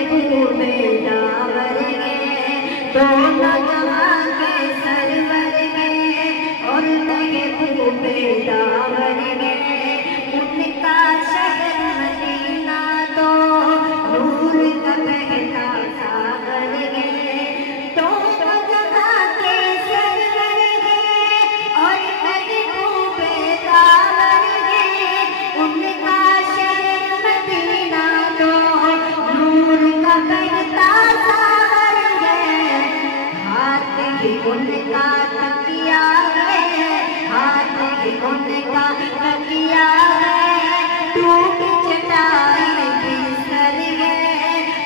महबूब the power गे, दोनों जहां के सरवर गे और महबूब दावर गे। उनका शहर मदीना तो नूर का बहता सागर गे, दोनों जहां के सरवर गे और महबूब दावर गे। उनका शहर मदीना तो नूर का बहता सागर गे। हाथ ही उनका तकिया है, हाथ ही उनका तकिया है, टूट चटाई बिस्तर गे।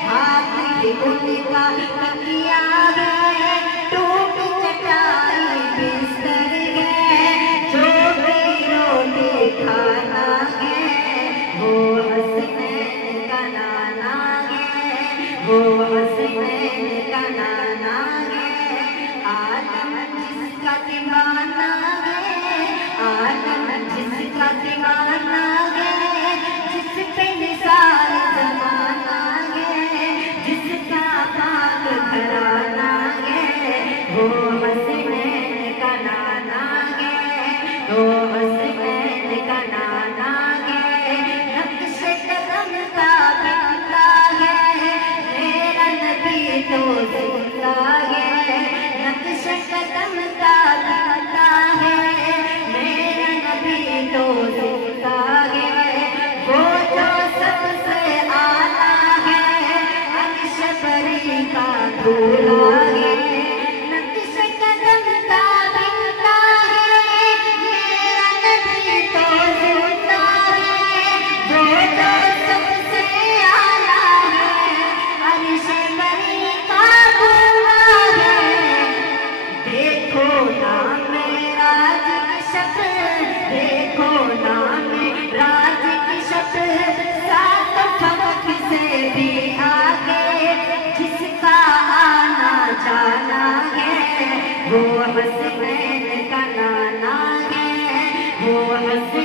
हाथ ही उनका तकिया है, टूट चटाई बिस्तर गे। जो भी रोटी खाना है वो हसनैन का नाना है, वो हसनैन का नाना है। आदम जिसका दीवाना है, आदम जिसका दीवाना है, जिस पे निसार जमाना है, जिसका पाक घराना है, वो हसनैन का नाना है, वो हसनैन का नाना है। नक्शे कदम का बिकता है, मेरा नबी तो जिंदा है। नक्शे कदम का बिकता है, मेरा नबी तो जिंदा है। वो जो सबसे आला है, अर्श बरी का दूल्हा है। नक्शे कदम का बिकता है, मेरा नबी तो जिंदा है। वो जो सबसे आला है, अर्श बरी का दूल्हा है। देखो नाम राज की शप, देखो नाम राज की शप, सात फलक से भी आगे जिसका आना जाना है, वो हसनैन का नाना है, वो हसनैन